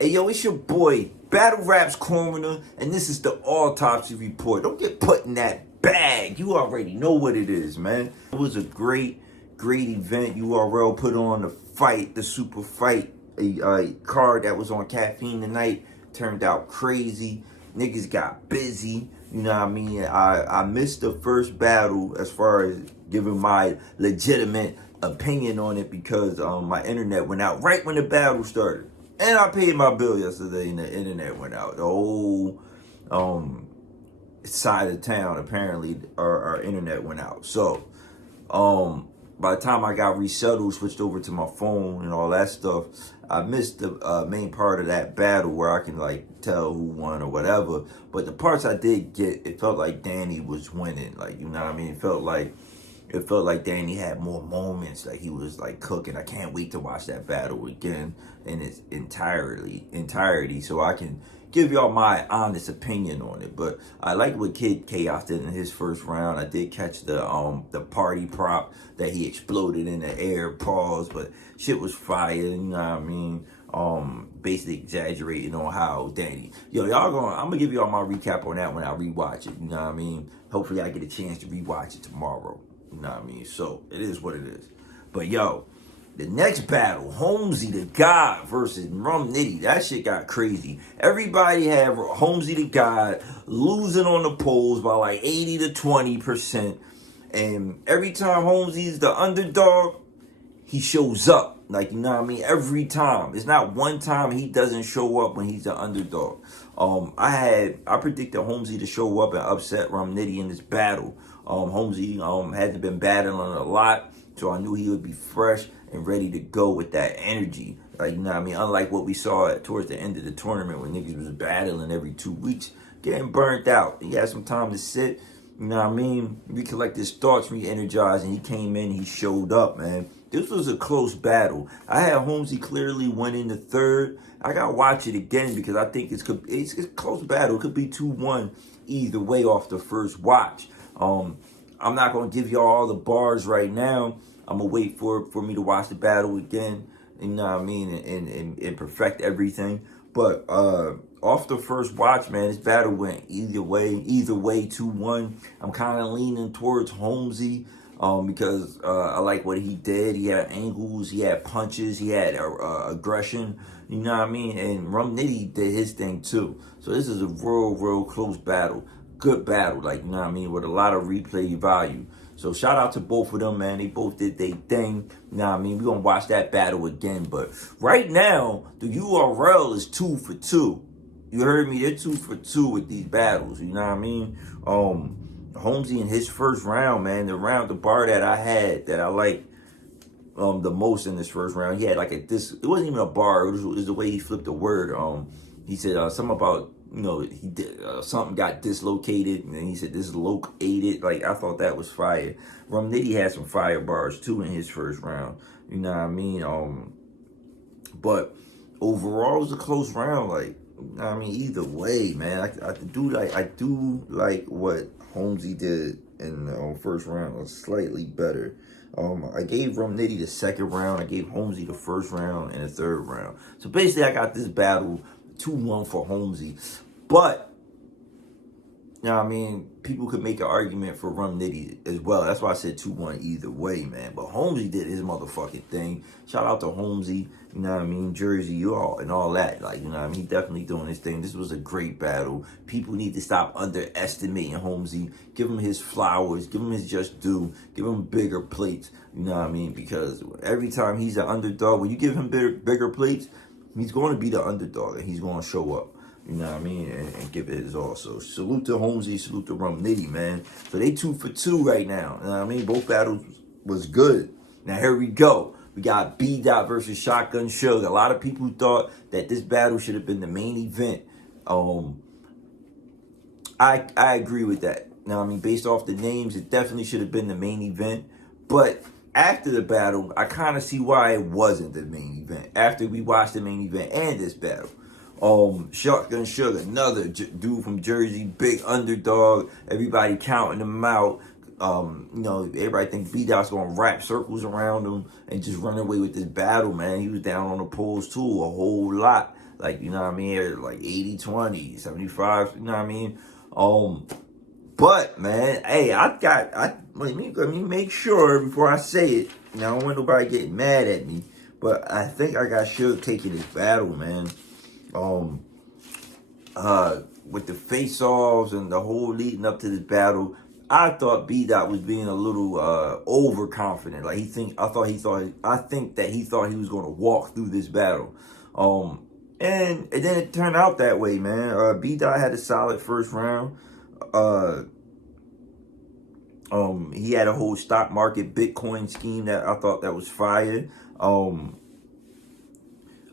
Hey yo, it's your boy, Battle Raps Coroner, and this is the Autopsy Report. Don't get put in that bag. You already know what it is, man. It was a great event. URL put on the fight, the super fight, a card that was on Caffeine tonight. Turned out crazy. Niggas got busy. You know what I mean? I missed the first battle as far as giving my legitimate opinion on it because my internet went out right when the battle started. And I paid my bill yesterday and the internet went out. The whole side of town, apparently, our internet went out. So, by the time I got resettled, switched over to my phone and all that stuff, I missed the main part of that battle where I can, like, tell who won or whatever. But the parts I did get, it felt like Danny was winning. Like, you know what I mean? It felt like Danny had more moments, like he was like cooking. I can't wait to watch that battle again in its entirety so I can give y'all my honest opinion on it. But I like what Kid Chaos did in his first round. I did catch the party prop that he exploded in the air, pause, but shit was fire, you know what I mean? Basically exaggerating on how Danny, I'm gonna give y'all my recap on that when I rewatch it, you know what I mean? Hopefully I get a chance to rewatch it tomorrow. You know what I mean? So, it is what it is. But, yo, the next battle, Holmesy the God versus Rum Nitty. That shit got crazy. Everybody had Holmesy the God losing on the polls by like 80 to 20%. And every time Holmesy's the underdog, he shows up. Like, you know what I mean? Every time. It's not one time he doesn't show up when he's the underdog. I predicted Holmesy to show up and upset Rum Nitty in this battle. Holmesy hadn't been battling a lot, so I knew he would be fresh and ready to go with that energy. Like, you know what I mean? Unlike what we saw towards the end of the tournament when niggas was battling every 2 weeks, getting burnt out. He had some time to sit, you know what I mean? Recollect his thoughts, re-energize, and he came in, he showed up, man. This was a close battle. I had Holmesy clearly winning the third. I gotta watch it again because I think it's a close battle. It could be 2-1 either way off the first watch. I'm not gonna give y'all all the bars right now. I'm gonna wait for me to watch the battle again, you know what I mean, and perfect everything. But off the first watch, man, this battle went either way 2-1. I'm kind of leaning towards Holmesy. Because I like what he did. He had angles, he had punches, he had aggression, you know what I mean? And Rum Nitty did his thing too. So this is a real close battle. Good battle, like, you know what I mean, with a lot of replay value. So shout out to both of them, man. They both did their thing. You know what I mean? We're going to watch that battle again. But right now, the URL is 2 for 2. You heard me? They're 2 for 2 with these battles. You know what I mean? Holmesy in his first round, man, the bar that I had that I liked the most in this first round, he had like it wasn't even a bar, it was the way he flipped the word. He said something about, he did something got dislocated, and then he said dislocated. Like, I thought that was fire. Rum Nitty had some fire bars too in his first round, you know what I mean? But overall it was a close round. Like, I mean, either way, man, I do like what Holmesy did in the first round was slightly better. I gave Rum Nitty the second round. I gave Holmesy the first round and the third round. So basically, I got this battle 2-1 for Holmesy. But, you know what I mean, people could make an argument for Rum Nitty as well. That's why I said 2-1 either way, man. But Holmesy did his motherfucking thing. Shout out to Holmesy, you know what I mean, Jersey, and all that. Like, you know what I mean, he definitely doing his thing. This was a great battle. People need to stop underestimating Holmesy. Give him his flowers. Give him his just due. Give him bigger plates, you know what I mean? Because every time he's an underdog, when you give him bigger plates, he's going to be the underdog, and he's going to show up. You know what I mean? And give it his all. So salute to Holmesy, salute to Rum Nitty, man. So they 2 for 2 right now. You know what I mean? Both battles was good. Now here we go. We got B-Dot versus Shotgun Suge. A lot of people thought that this battle should have been the main event. I agree with that. Now, I mean, based off the names, it definitely should have been the main event. But after the battle, I kind of see why it wasn't the main event. After we watched the main event and this battle. Shotgun Suge, another dude from Jersey, big underdog. Everybody counting him out. Everybody think B-Dot's gonna wrap circles around him and just run away with this battle, man. He was down on the polls too, a whole lot. Like, you know what I mean? Like 80-20, 75, you know what I mean? But man, hey, let me make sure before I say it. Now, I don't want nobody getting mad at me, but I think I got Suge taking this battle, man. With the face-offs and the whole leading up to this battle, I thought B Dot was being a little overconfident. Like I think that he thought he was going to walk through this battle. And then it turned out that way, man. B Dot had a solid first round. He had a whole stock market Bitcoin scheme that I thought that was fire. Then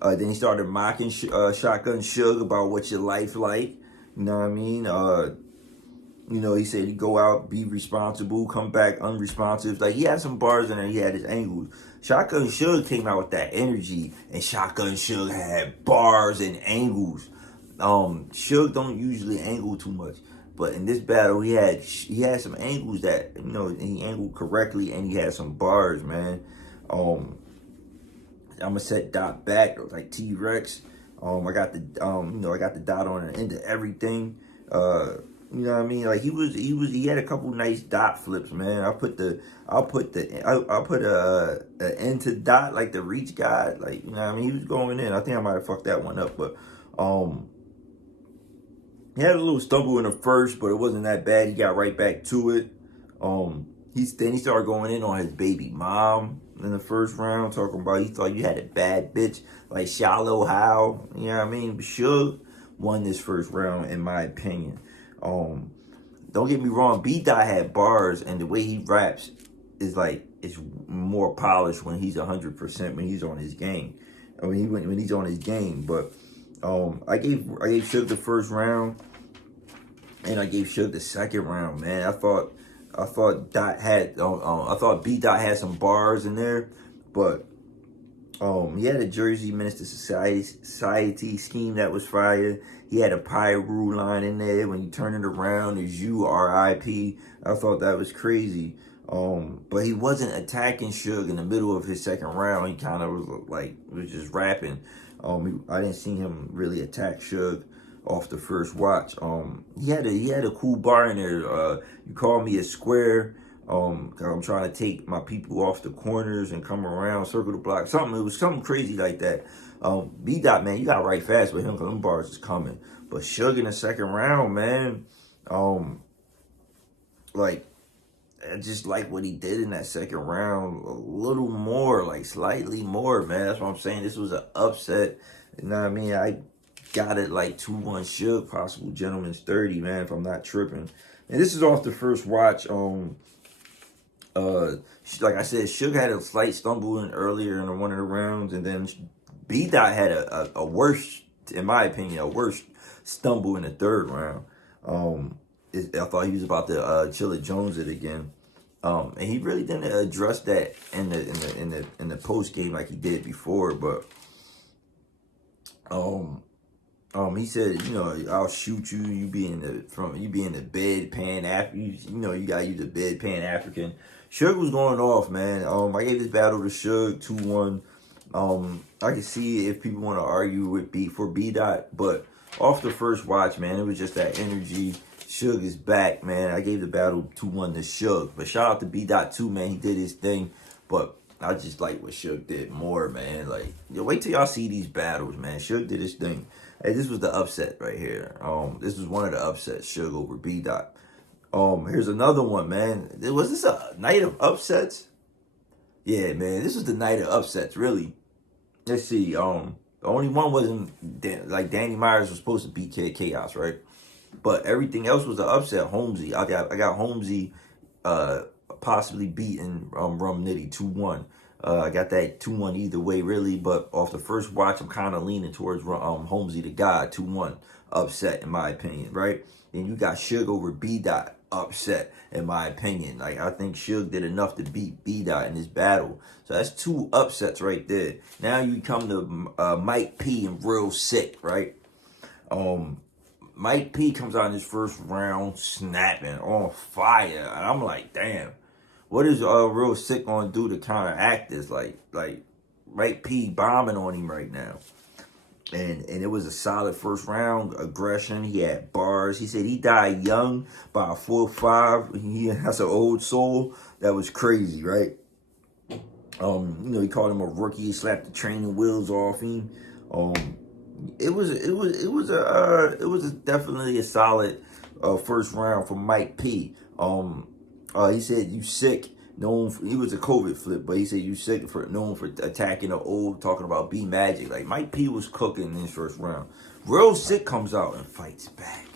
he started mocking Shotgun Suge about what's your life like. You know what I mean? You know, he said he'd go out, be responsible, come back unresponsive. Like, he had some bars in there, he had his angles. Shotgun Suge came out with that energy, and Shotgun Suge had bars and angles. Suge don't usually angle too much. But in this battle, he had some angles that, you know, he angled correctly, and he had some bars, man. I'm gonna set Dot back like T-Rex. I got the I got the dot on the end of everything. You know what I mean? Like he had a couple nice dot flips, man. I'll put a end to Dot, like the reach guy, like, you know what I mean? He was going in. I think I might have fucked that one up, but he had a little stumble in the first, but it wasn't that bad. He got right back to it. He started going in on his baby mom in the first round, talking about he thought you had a bad bitch like Shallow How. You know what I mean? Suge won this first round, in my opinion. Don't get me wrong, B Dot had bars, and the way he raps is like, it's more polished when he's 100%, when he's on his game. I mean, when he's on his game. But I gave Suge the first round, and I gave Suge the second round, man. I thought Dot had I thought B Dot had some bars in there, but he had a Jersey Minister Society scheme that was fire. He had a Pyru line in there. When you turn it around, it's you R.I.P. I thought that was crazy. But he wasn't attacking Suge in the middle of his second round. He kind of was just rapping. I didn't see him really attack Suge off the first watch. He had a cool bar in there. You call me a square. Cause I'm trying to take my people off the corners and come around, circle the block. It was something crazy like that. B Dot, man, you got right fast with him, cause them bars is coming. But Suge in the second round, man, like, I just like what he did in that second round a little more, like slightly more, man. That's what I'm saying. This was an upset. You know what I mean? I got it like 2-1 Suge, possible gentleman's 30, man, if I'm not tripping. And this is off the first watch. Like I said, Suge had a slight stumble earlier in one of the rounds, and then B Dot had a worse, in my opinion, a worse stumble in the third round. I thought he was about to Chilla Jones it again, and he really didn't address that in the post game like he did before. But he said, you know, I'll shoot you. You be in the bedpan after you know you gotta use a bedpan African. Suge was going off, man. I gave this battle to Suge 2-1. I can see if people want to argue with B Dot, but off the first watch, man, it was just that energy. Suge is back, man. I gave the battle 2-1 to Suge, but shout out to B Dot too, man. He did his thing, but I just like what Suge did more, man. Like, yo, wait till y'all see these battles, man. Suge did his thing. Hey, this was the upset right here. This was one of the upsets, Suge over B Dot. Here's another one, man. Was this a night of upsets? Yeah, man, this was the night of upsets, really. Let's see. The only one wasn't like Danny Myers was supposed to beat Kid Chaos, right? But everything else was an upset. Holmesy, I got Holmesy possibly beating Rum Nitty 2-1. I got that 2-1 either way, really. But off the first watch, I'm kind of leaning towards Holmesy the guy 2-1 upset in my opinion, right? Then you got Suge over B Dot upset in my opinion. Like, I think Suge did enough to beat B Dot in this battle. So that's 2 upsets right there. Now you come to Mike P and Real Sick, right? Mike P comes out in his first round snapping on fire, and I'm like, damn, what is Real Sick gonna do to counteract this? Like Mike P bombing on him right now. And it was a solid first round aggression. He had bars. He said he died young by a 4-5. He has an old soul. That was crazy, right? He called him a rookie. He slapped the training wheels off him. It was definitely a solid first round for Mike P. He said you sick. He was a COVID flip, but he said you sick for known for attacking the old, talking about B Magic. Like Mike P was cooking in his first round. Real Sick comes out and fights back,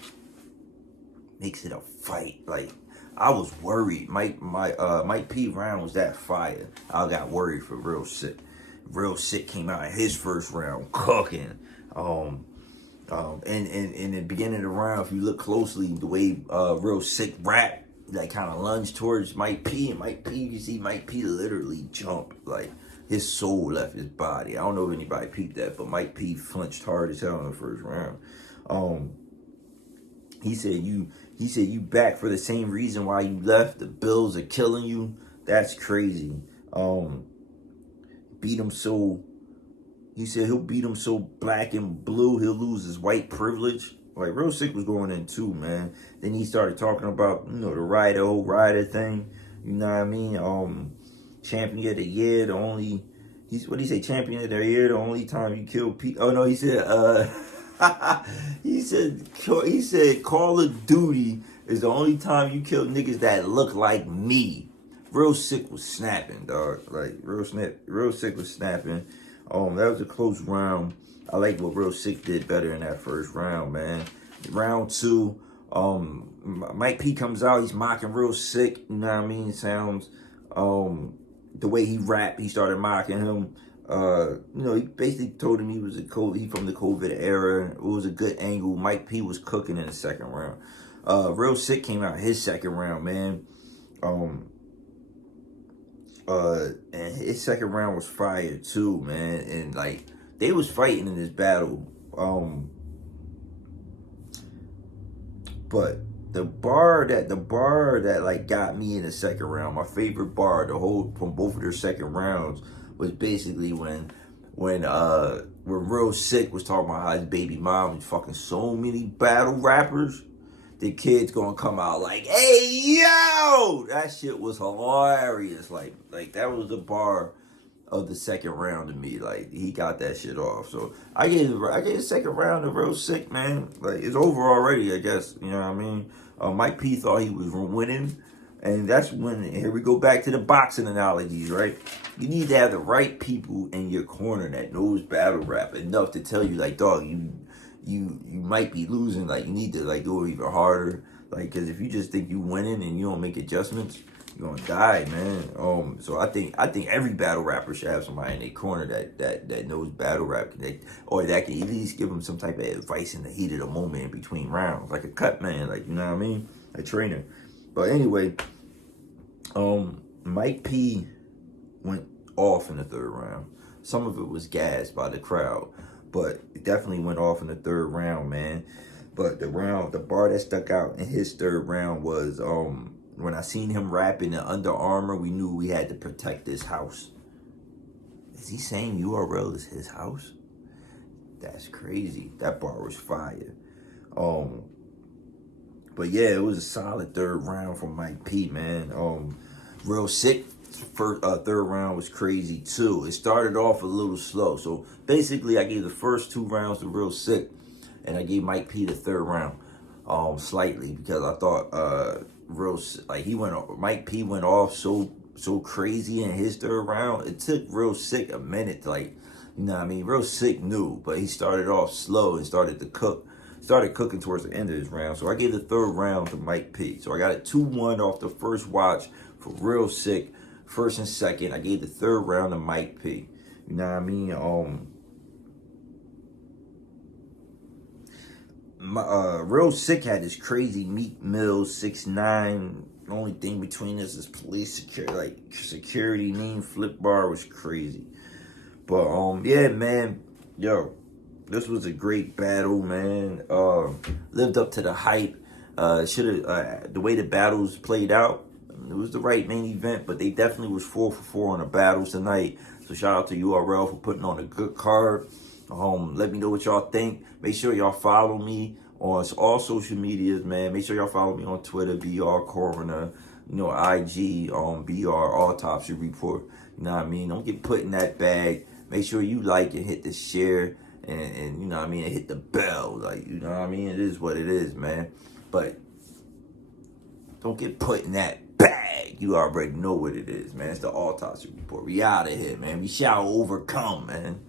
makes it a fight. Like I was worried. Mike P round was that fire. I got worried for Real Sick. Real Sick came out in his first round cooking. And in the beginning of the round, if you look closely, the way Real Sick rap, like kind of lunged towards Mike P, and Mike P, you see Mike P literally jump, like his soul left his body. I don't know if anybody peeped that, but Mike P flinched hard as hell in the first round. He said you back for the same reason why you left. The Bills are killing you. That's crazy. Beat him so. He said he'll beat him so black and blue he'll lose his white privilege. Like Real Sick was going in too, man. Then he started talking about the whole rider thing. You know what I mean? Champion of the year. What did he say? Champion of the year. The only time you kill people. Oh no, he said. he said Call of Duty is the only time you kill niggas that look like me. Real Sick was snapping, dog. Like Real Sick was snapping. That was a close round. I like what Real Sick did better in that first round, man. Round two, Mike P comes out. He's mocking Real Sick. You know what I mean? Sounds, the way he rapped, he started mocking him. He basically told him he was he from the COVID era. It was a good angle. Mike P was cooking in the second round. Real Sick came out his second round, man. And his second round was fire too, man. And like they was fighting in this battle. But the bar that like got me in the second round, my favorite bar, from both of their second rounds, was basically when Real Sick was talking about how his baby mom was fucking so many battle rappers. The kid's gonna come out like, hey, yo! That shit was hilarious. Like that was the bar of the second round to me. Like, he got that shit off. So, I gave the second round to Real Sick, man. Like, it's over already, I guess. You know what I mean? Mike P thought he was winning. And that's when, here we go back to the boxing analogies, right? You need to have the right people in your corner that knows battle rap enough to tell you, like, dog, you might be losing. Like, you need to like go even harder. Like, because if you just think you winning and you don't make adjustments, you're gonna die, man. So I think every battle rapper should have somebody in their corner that knows battle rap, or that can at least give them some type of advice in the heat of the moment in between rounds, like a cut man, like, you know what I mean, a trainer. But anyway, Mike P went off in the third round. Some of it was gassed by the crowd, but it definitely went off in the third round, man. But the bar that stuck out in his third round was when I seen him rapping in Under Armour, we knew we had to protect this house. Is he saying URL is his house? That's crazy. That bar was fire. But yeah, it was a solid third round from Mike P, man. Real Sick. Third round was crazy too. It started off a little slow. So basically, I gave the first two rounds to Real Sick, and I gave Mike P the third round, slightly, because I thought Mike P went off so crazy in his third round. It took Real Sick a minute to, like, you know what I mean? Real Sick knew, but he started off slow and started cooking towards the end of his round. So I gave the third round to Mike P. So I got it 2-1 off the first watch for Real Sick. First and second, I gave the third round to Mike P. You know what I mean? Real Sick had this crazy Meek Mill 6'9". The only thing between us is police security. Like, security name flip bar was crazy. But yeah, man, yo, this was a great battle, man. Lived up to the hype. The way the battles played out, it was the right main event, but they definitely was 4 for 4 on the battles tonight. So shout out to URL for putting on a good card. Let me know what y'all think. Make sure y'all follow me on all social medias, man. Make sure y'all follow me on Twitter, BR Coroner, IG, BR Autopsy Report. You know what I mean? Don't get put in that bag. Make sure you like and hit the share and you know what I mean, and hit the bell. Like, you know what I mean? It is what it is, man. But don't get put in that bag. You already know what it is, man. It's the Autopsy Report. We out of here, man. We shall overcome, man.